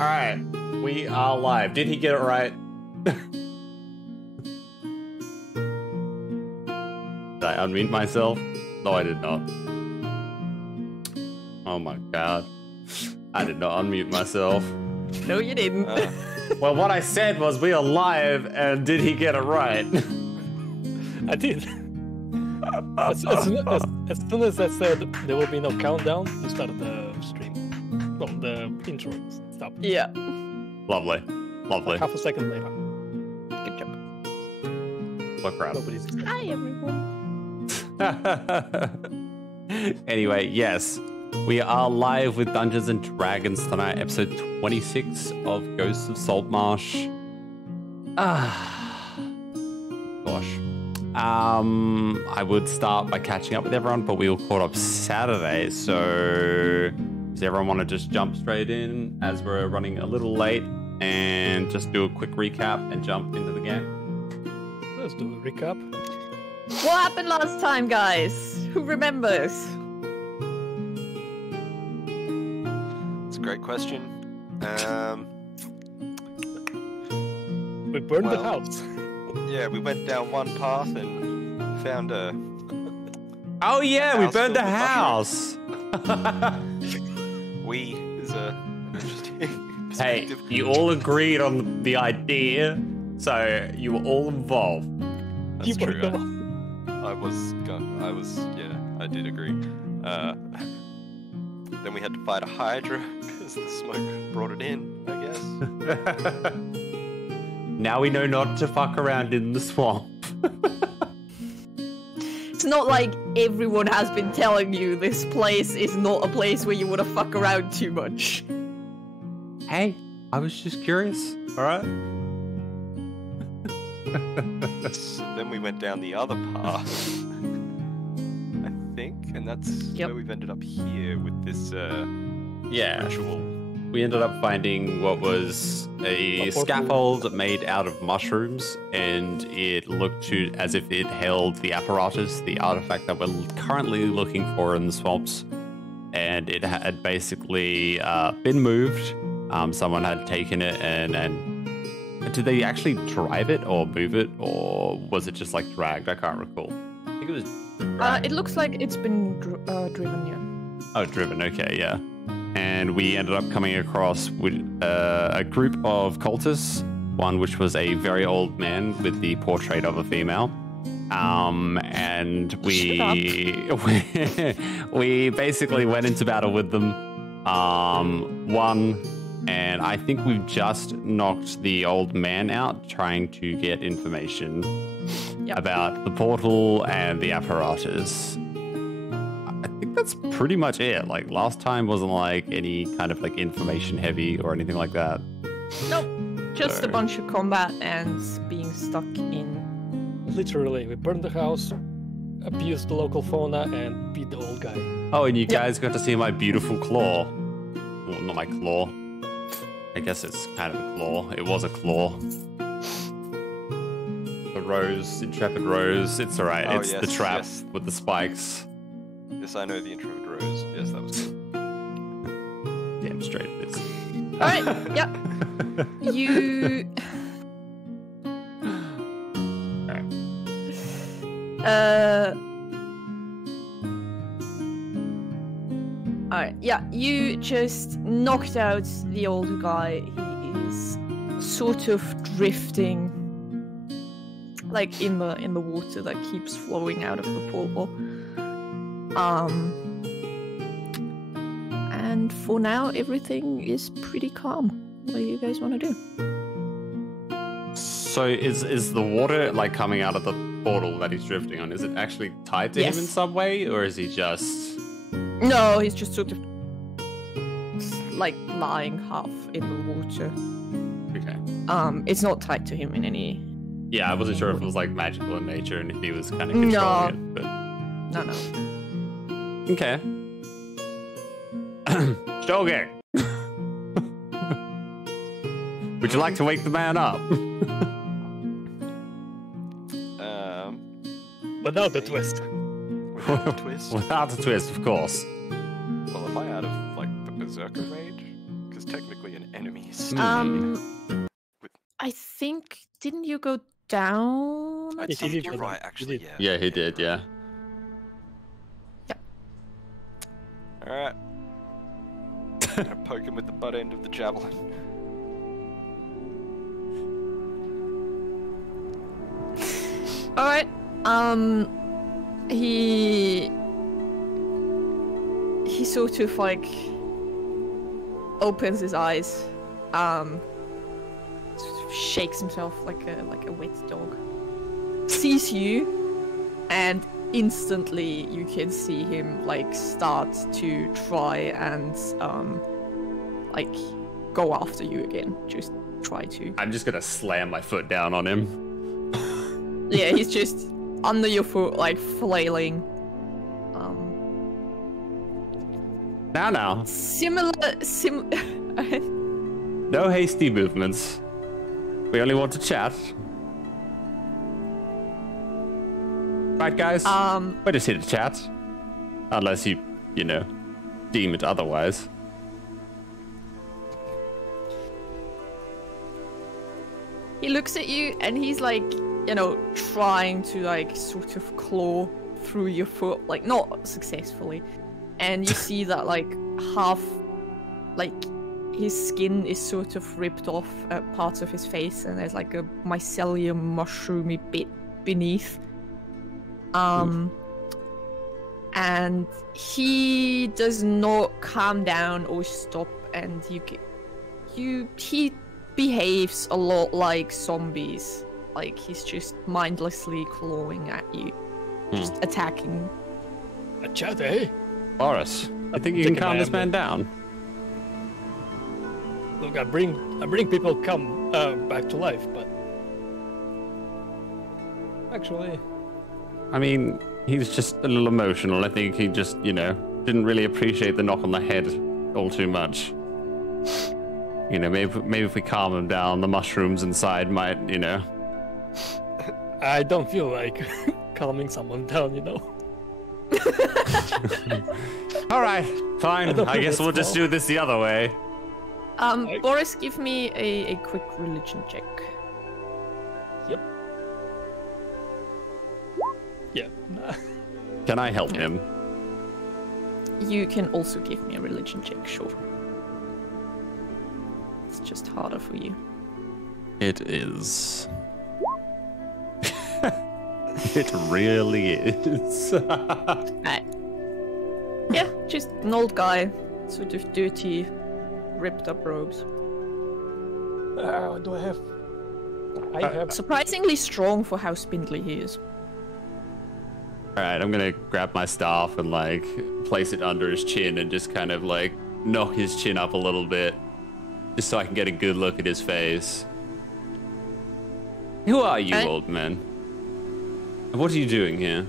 Alright, we are live. Did he get it right? Did I unmute myself? No, I did not. Oh my god. I did not unmute myself. No, you didn't. Well, what I said was we are live, and did he get it right? I did. As soon as I said there will be no countdown, we started the stream. Well, the intro stopped. Yeah. Lovely. Lovely. Half a second later. Good job. So proud. Nobody's expecting. Hi, everyone. Anyway, yes. We are live with Dungeons and Dragons tonight, episode 26 of Ghosts of SaltMarsh. Gosh. I would start by catching up with everyone, but we all caught up Saturday, so does everyone want to just jump straight in as we're running a little late and just do a quick recap and jump into the game? Let's do a recap. What happened last time, guys? Who remembers? It's a great question. We burned the house. Yeah, we went down one path and found a... Oh yeah, we House burned the filled with house! We is a interesting Hey, perspective. you all agreed on the idea, so you were all involved. That's You true. burned them Yeah, I did agree. Then we had to fight a Hydra because the smoke brought it in, I guess. Now we know not to fuck around in the swamp. It's not like everyone has been telling you this place is not a place where you want to fuck around too much. Hey, I was just curious, alright? So then we went down the other path, I think, and that's where we've ended up here with this Yeah. ritual. We ended up finding what was a scaffold made out of mushrooms, and it looked as if it held the apparatus, the artifact that we're currently looking for in the swamps. And it had basically been moved. Someone had taken it and did they actually drive it or move it, or was it just like dragged? I can't recall. I think it was dragged. It looks like it's been driven, yeah. Oh, driven. Okay, yeah. And we ended up coming across with a group of cultists, one which was a very old man with the portrait of a female. And we we basically went into battle with them, won, and I think we've just knocked the old man out trying to get information about the portal and the apparatus. I think that's pretty much it. Like, last time wasn't like any kind of like information heavy or anything like that. Nope. Just a bunch of combat and being stuck in. Literally, we burned the house, abused the local fauna, and beat the old guy. Oh, and you guys got to see my beautiful claw. Well, not my claw. I guess it's kind of a claw. It was a claw. The rose, intrepid rose. It's alright. Oh, it's yes, the trap yes. with the spikes. Yes, I know the intrepid rose. Yes, that was good. Damn straight it is. Alright, yep. You... Alright, yeah, you just knocked out the old guy. He is sort of drifting, like in the water that keeps flowing out of the portal. And for now, everything is pretty calm. What do you guys want to do? So is the water like coming out of the portal that he's drifting on? Is it actually tied to him in some way, or is he just? No, he's just sort of like lying half in the water. Okay. It's not tied to him in any. Yeah, I wasn't sure if it was like magical in nature and if he was kind of controlling it, but. No. Okay. Shogun! Would you like to wake the man up? Without the twist. Without the twist? Without the twist, of course. Well, am I out of, like, the berserker rage? Because technically an enemy. I think, didn't you go down? I think you're right, actually. Yeah. Yeah, he did. Yeah. All right. I'm gonna poke him with the butt end of the javelin. All right. He sort of like opens his eyes, sort of shakes himself like a wet dog, sees you, and instantly you can see him like start to try and like go after you again. Just try to. I'm just gonna slam my foot down on him. Yeah, he's just under your foot, like flailing. Now. No hasty movements. We only want to chat. Right, guys? We're just here to chat. Unless you deem it otherwise. He looks at you and he's like, trying to like sort of claw through your foot, like not successfully. And you see that like half, like his skin is sort of ripped off parts of his face, and there's like a mycelium mushroomy bit beneath. And he does not calm down or stop, and he behaves a lot like zombies. Like he's just mindlessly clawing at you, just attacking. A chat, eh? Boris, I think you can calm this man down. Look, I bring people come back to life, but actually, I mean, he's just a little emotional. I think he just, didn't really appreciate the knock on the head all too much. Maybe if we calm him down, the mushrooms inside might, I don't feel like calming someone down, All right, fine. I guess we'll just do this the other way. Boris, give me a quick religion check. Yep. Yeah. Can I help him? You can also give me a religion check, sure. It's just harder for you. It is. It really is. Right. Yeah, just an old guy, sort of dirty, ripped up robes. What do I have? I have surprisingly strong for how spindly he is. Alright, I'm gonna grab my staff and like place it under his chin and just kind of like knock his chin up a little bit. Just so I can get a good look at his face. Who are you, old man? What are you doing here?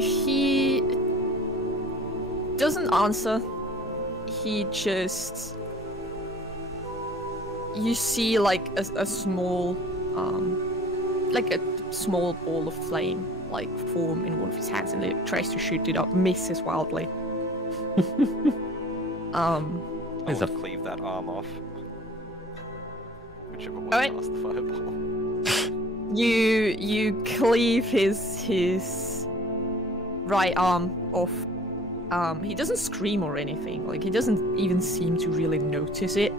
He doesn't answer. He just... You see like a small, like a small ball of flame like form in one of his hands, and it tries to shoot it up, misses wildly. I'll cleave that arm off. Whichever one casts the fireball. You cleave his right arm off. He doesn't scream or anything. Like he doesn't even seem to really notice it.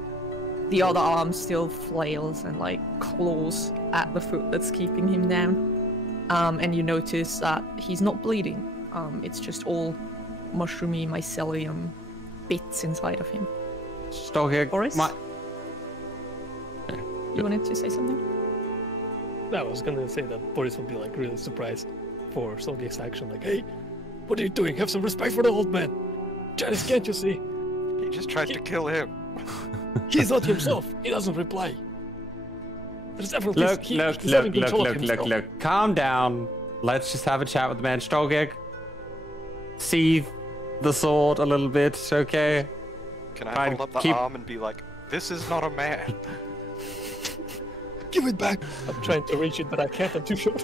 The other arm still flails and like claws at the foot that's keeping him down. And you notice that he's not bleeding. It's just all mushroomy mycelium bits inside of him. Boris? You wanted to say something? No, I was gonna say that Boris will be like really surprised for Solge's action. Like, hey, what are you doing? Have some respect for the old man. Janice, can't you see? He just tried to kill him. He's not himself. He doesn't reply. There's definitely look. Calm down. Let's just have a chat with the man. Stolgig. Seethe the sword a little bit, okay? Can I hold up the arm and be like, this is not a man? Give it back. I'm trying to reach it, but I can't. I'm too short.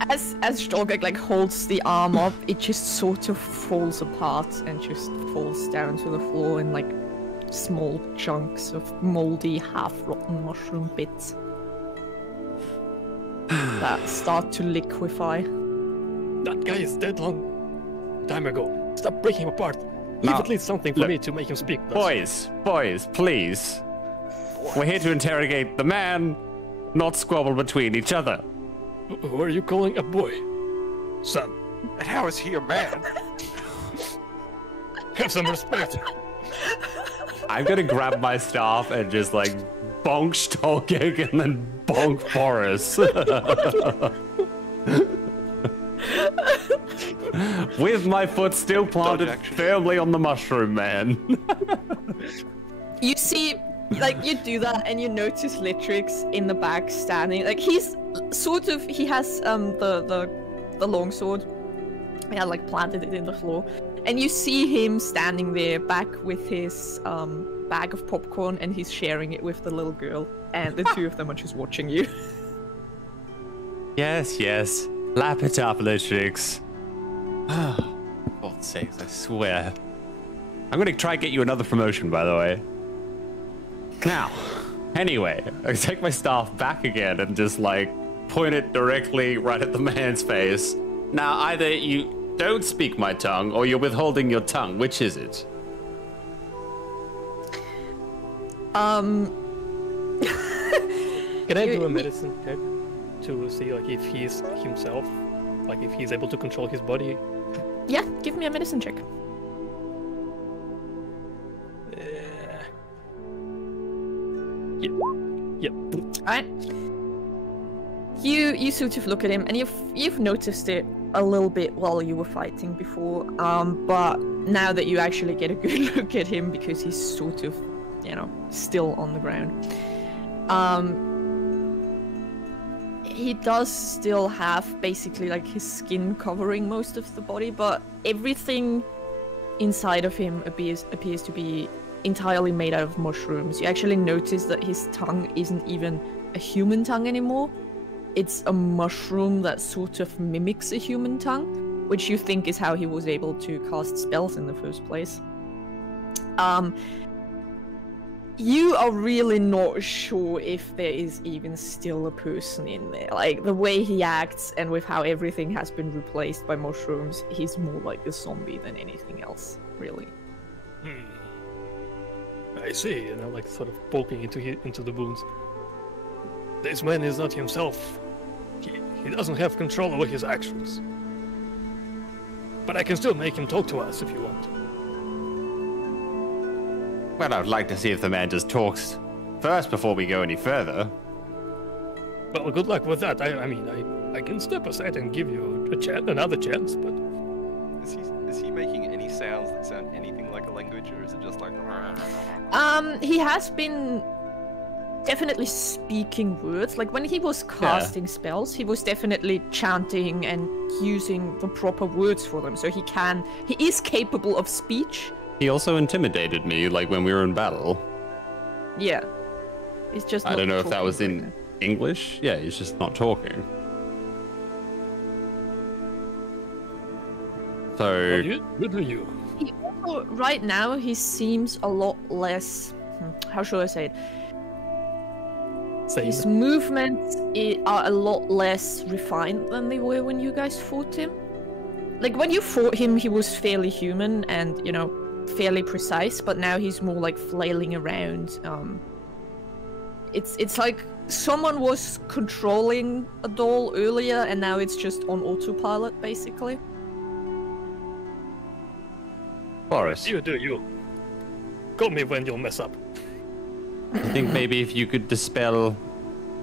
as Stolgek like holds the arm up, it just sort of falls apart and just falls down to the floor in like small chunks of moldy, half-rotten mushroom bits that start to liquefy. That guy is dead long time ago. Stop breaking him apart. Leave at least something for me to make him speak. Boys, please. We're here to interrogate the man, not squabble between each other. Who are you calling a boy? Son. And how is he a man? Have some respect. I'm gonna grab my staff and just like bonk Stolgek and then bonk Boris. With my foot still planted firmly on the mushroom man. You see, like, you do that and you notice Litrix in the back standing. Like, he's sort of, he has the longsword. He had like planted it in the floor. And you see him standing there back with his bag of popcorn, and he's sharing it with the little girl. And the two of them are just watching you. Yes. Lap it up, Litrix. For God's sakes, I swear. I'm gonna try and get you another promotion, by the way. Now, anyway, I take my staff back again and just like point it directly right at the man's face. Now, either you don't speak my tongue or you're withholding your tongue. Which is it? Can I do a medicine check to see like if he's himself, like if he's able to control his body? Yeah, give me a medicine check. Yep. Alright. You sort of look at him, and you've noticed it a little bit while you were fighting before, but now that you actually get a good look at him, because he's sort of, still on the ground, he does still have basically like his skin covering most of the body, but everything inside of him appears to be entirely made out of mushrooms. You actually notice that his tongue isn't even a human tongue anymore. It's a mushroom that sort of mimics a human tongue, which you think is how he was able to cast spells in the first place. You are really not sure if there is even still a person in there. Like, the way he acts and with how everything has been replaced by mushrooms, he's more like a zombie than anything else, really. I see, like sort of poking into the wounds. This man is not himself. He doesn't have control over his actions. But I can still make him talk to us if you want. Well, I'd like to see if the man just talks first before we go any further. Well, good luck with that. I mean, I can step aside and give you another chance, but... Is he making any sounds that sound anything like a language, or is it just like... He has been definitely speaking words. Like, when he was casting spells, he was definitely chanting and using the proper words for them, so he is capable of speech. He also intimidated me, like, when we were in battle. Yeah. He's just I don't know if that was in English. Yeah, he's just not talking. So... Good for you. He also, right now, he seems a lot less... How should I say it? Same. His movements are a lot less refined than they were when you guys fought him. Like, when you fought him, he was fairly human and, fairly precise, but now he's more like flailing around. It's like someone was controlling a doll earlier and now it's just on autopilot, basically. Boris. You do you. Call me when you'll mess up. I think maybe if you could dispel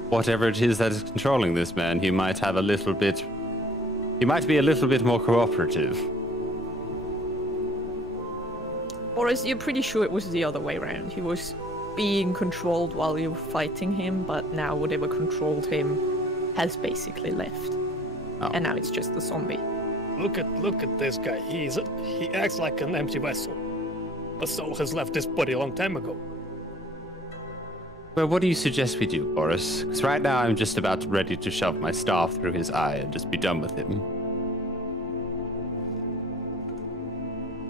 whatever it is that is controlling this man, he might be a little bit more cooperative. Boris, you're pretty sure it was the other way around. He was being controlled while you were fighting him, but now whatever controlled him has basically left. Oh. And now it's just the zombie. Look at this guy. He acts like an empty vessel. A soul has left this body a long time ago. Well, what do you suggest we do, Boris? Because right now I'm just about ready to shove my staff through his eye and just be done with him.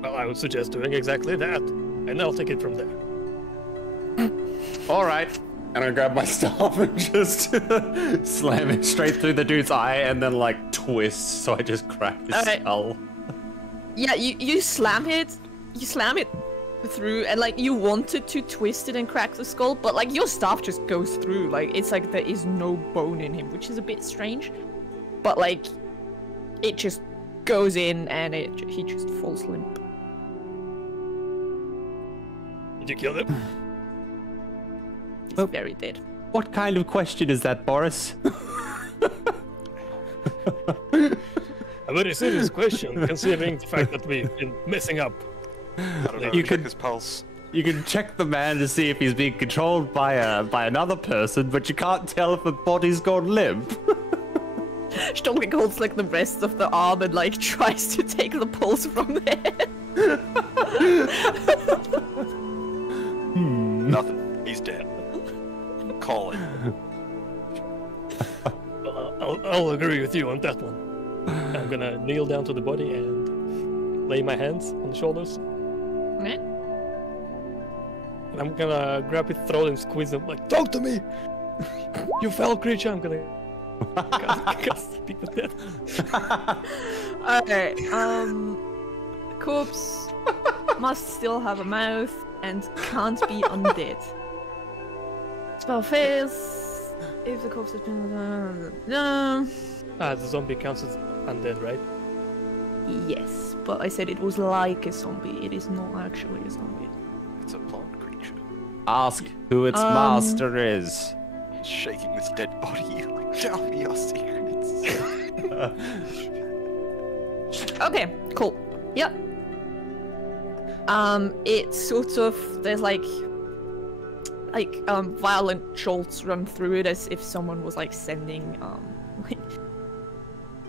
Well, I would suggest doing exactly that, and I'll take it from there. All right. And I grab my staff and just slam it straight through the dude's eye and then, like, twist, so I just crack his skull. Yeah, you slam it through, and, like, you wanted to twist it and crack the skull, but, like, your staff just goes through. Like, it's like there is no bone in him, which is a bit strange. But, like, it just goes in and he just falls limp. Did you kill him? He's very dead. What kind of question is that, Boris? A very serious question, considering the fact that we've been messing up. I don't know. You Check could- his pulse. You can check the man to see if he's being controlled by another person, but you can't tell if the body's gone limp. Stomach holds like the rest of the arm and like tries to take the pulse from there. Nothing. He's dead. Call it. Well, I'll agree with you on that one. I'm gonna kneel down to the body and lay my hands on the shoulders. Right. And I'm gonna grab his throat and squeeze him like, talk to me! You foul creature! I'm gonna speak with that. Okay, corpse must still have a mouth and can't be undead. Spell fails if the corpse has been... The zombie counts as undead, right? Yes, but I said it was like a zombie. It is not actually a zombie. It's a plant creature. Ask who its master is. He's shaking this dead body. Like, tell me your secrets. Okay, cool. Yep. It's sort of there's like violent jolts run through it as if someone was like sending like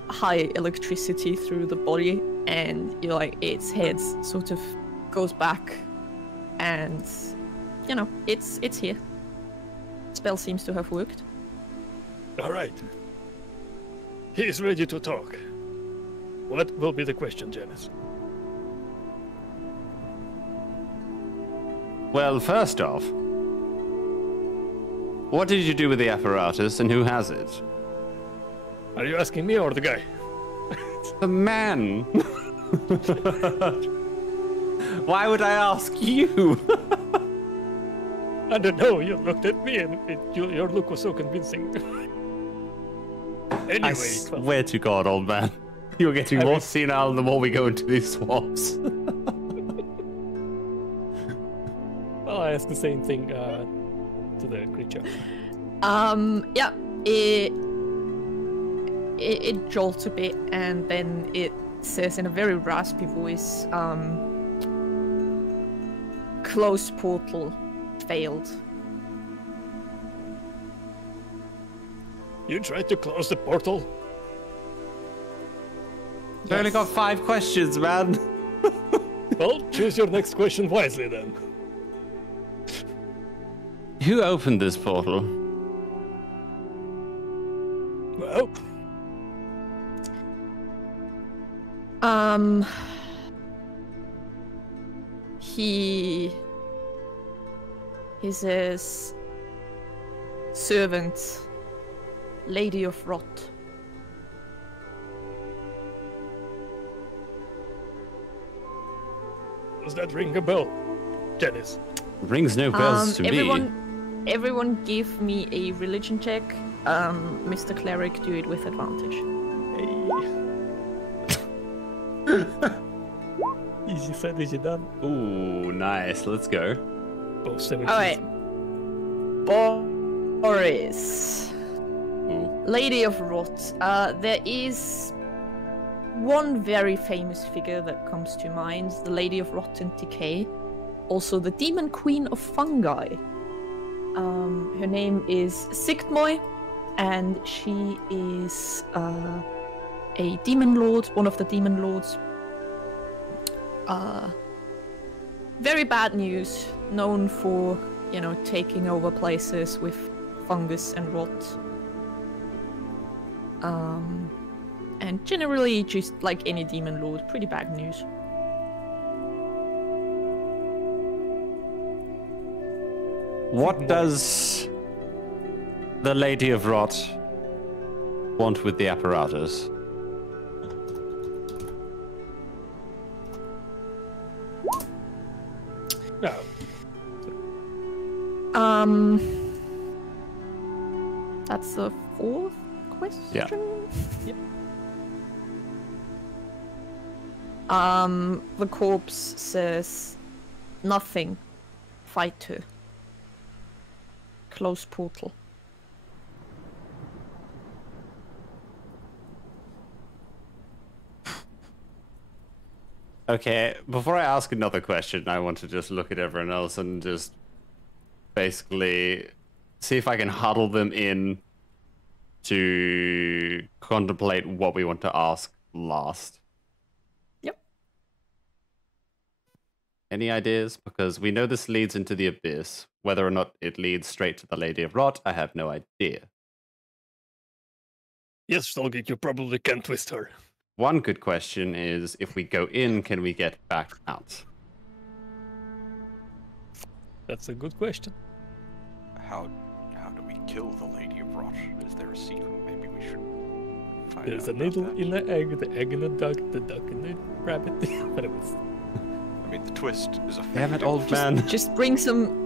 high electricity through the body, and you're like its head sort of goes back, and you know it's here. Spell seems to have worked. All right. He is ready to talk. What will be the question, Janice? Well, first off, what did you do with the apparatus and who has it? Are you asking me or the guy? The man. Why would I ask you? I don't know. You looked at me and your look was so convincing. Anyway, I swear to God, old man. You're getting more senile the more we go into these swamps. Well, I asked the same thing to the creature. Yeah, it jolts a bit, and then it says in a very raspy voice, close portal failed. You tried to close the portal? I only got 5 questions, man. Well, choose your next question wisely then. Who opened this portal? Well, he says, servant, Lady of Rot. does that ring a bell, Janice? Rings no bells to me. Everyone give me a religion check. Mr. Cleric, do it with advantage. Easy said, easy done. Ooh, nice. Let's go. Both 17. Alright. Boris. Ooh. Lady of Rot. There is one very famous figure that comes to mind, the Lady of Rot and Decay. Also the Demon Queen of Fungi. Her name is Sigtmoy, and she is a demon lord, one of the demon lords. Very bad news, known for you know, taking over places with fungus and rot. And generally, just like any demon lord, pretty bad news. What does the Lady of Rot want with the apparatus? No. That's the fourth question? Yeah. Yep. The corpse says nothing. Fight to. Close portal. Okay, before I ask another question, I want to just look at everyone else and just basically see if I can huddle them in to contemplate what we want to ask last. Yep. Any ideas? Because we know this leads into the abyss. Whether or not it leads straight to the Lady of Rot, I have no idea. Yes, Stolgit, you probably can twist her. One good question is, if we go in, can we get back out? That's a good question. How do we kill the Lady of Rot? Is there a secret? Maybe we should find There's out a needle about in the egg in the duck in the rabbit. But it was... I mean, the twist is a Damn it, old man. Just bring some.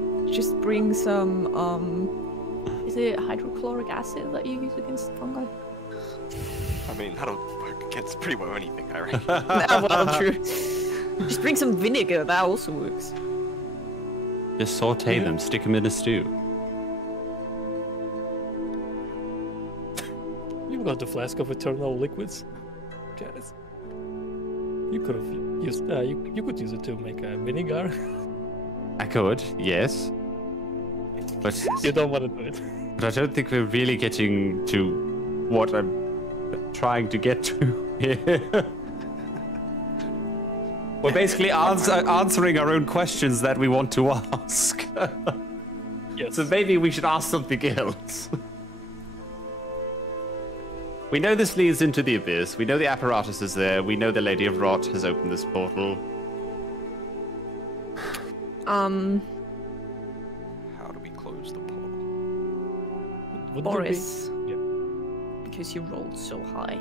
Is it hydrochloric acid that you use against fungi? I mean, that'll work against pretty well anything, I reckon. Well, true. Just bring some vinegar. That also works. Just saute them, stick them in a stew. You've got the flask of eternal liquids, Janice. You could have used. You could use it to make a vinegar. I could, yes. But You don't want to do it. But I don't think we're really getting to what I'm trying to get to here. We're basically answering our own questions that we want to ask. Yes. So maybe we should ask something else. We know this leads into the abyss. We know the apparatus is there. We know the Lady of Rot has opened this portal. How do we close the portal? Would Boris, there be... because you rolled so high.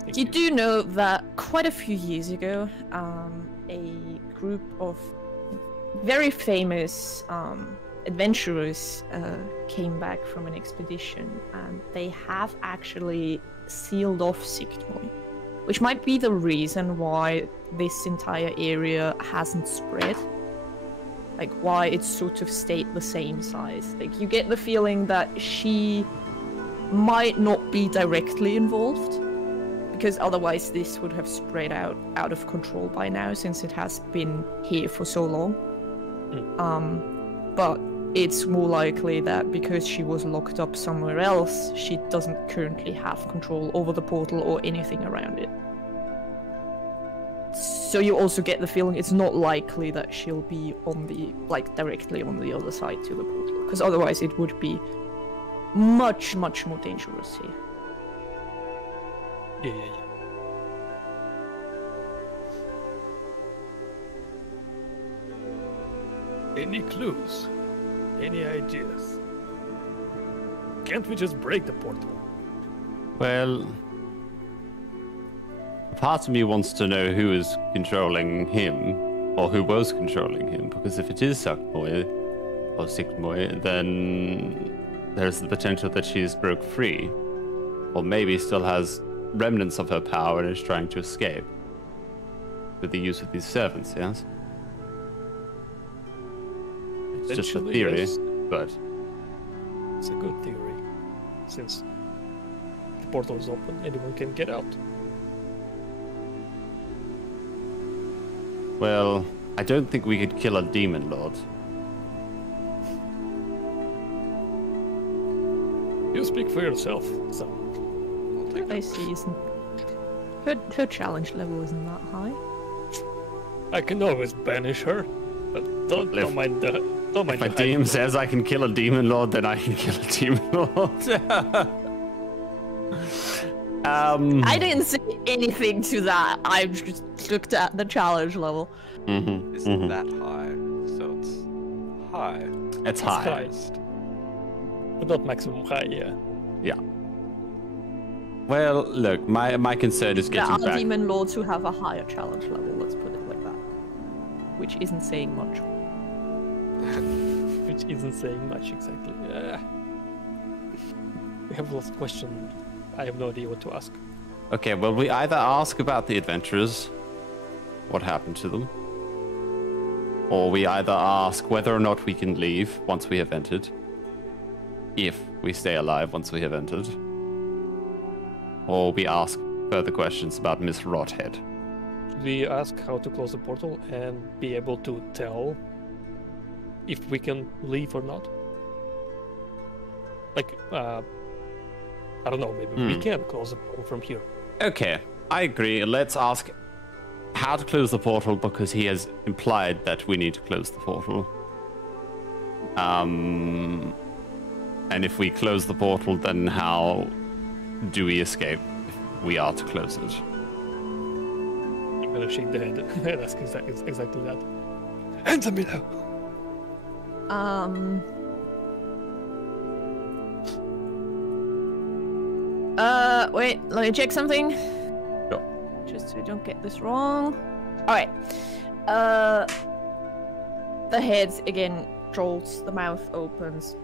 Thank You do know that quite a few years ago, a group of very famous adventurers came back from an expedition, and they have actually sealed off Sigtmoy, which might be the reason why this entire area hasn't spread. Like, why it's sort of stayed the same size. Like, you get the feeling that she might not be directly involved, because otherwise this would have spread out of control by now, since it has been here for so long. But it's more likely that because she was locked up somewhere else, she doesn't currently have control over the portal or anything around it. So you also get the feeling it's not likely that she'll be on the, like, directly on the other side to the portal, because otherwise it would be much, much more dangerous here. Yeah. Any clues? Any ideas? Can't we just break the portal? Well, part of me wants to know who is controlling him, or who was controlling him, because if it is Sigtmoy, then there's the potential that she's broke free, or maybe still has remnants of her power and is trying to escape with the use of these servants, yes? It's just a Potentially, theory, yes. but It's a good theory, since the portal is open, anyone can get out. well, I don't think we could kill a demon lord. You speak for yourself, so. I'll take I that. see, isn't... Her challenge level isn't that high. I can always banish her, but don't Live. mind Don't mind If my the hiding. DM says I can kill a demon lord, then I can kill a demon lord. I didn't say anything to that. I just looked at the challenge level. It's that high, so it's high. It's high. Highest. But not maximum high, yeah. Yeah. Well, look, my concern is There getting are back. demon lords who have a higher challenge level, let's put it like that. Which isn't saying much. Which isn't saying much exactly. We have lots of questions. I have no idea what to ask. Okay, well, we either ask about the adventurers, what happened to them, or we either ask whether or not we can leave once we have entered, if we stay alive once we have entered, or we ask further questions about Miss Rothead. We ask how to close the portal and be able to tell if we can leave or not. Like, I don't know, maybe we can close the portal from here. Okay, I agree. Let's ask how to close the portal because he has implied that we need to close the portal. And if we close the portal, then how do we escape if we are to close it? I'm gonna shake the head and ask exactly that. Answer me now! Wait, let me check something. Sure. Just so we don't get this wrong. Alright. The head again jolts, the mouth opens.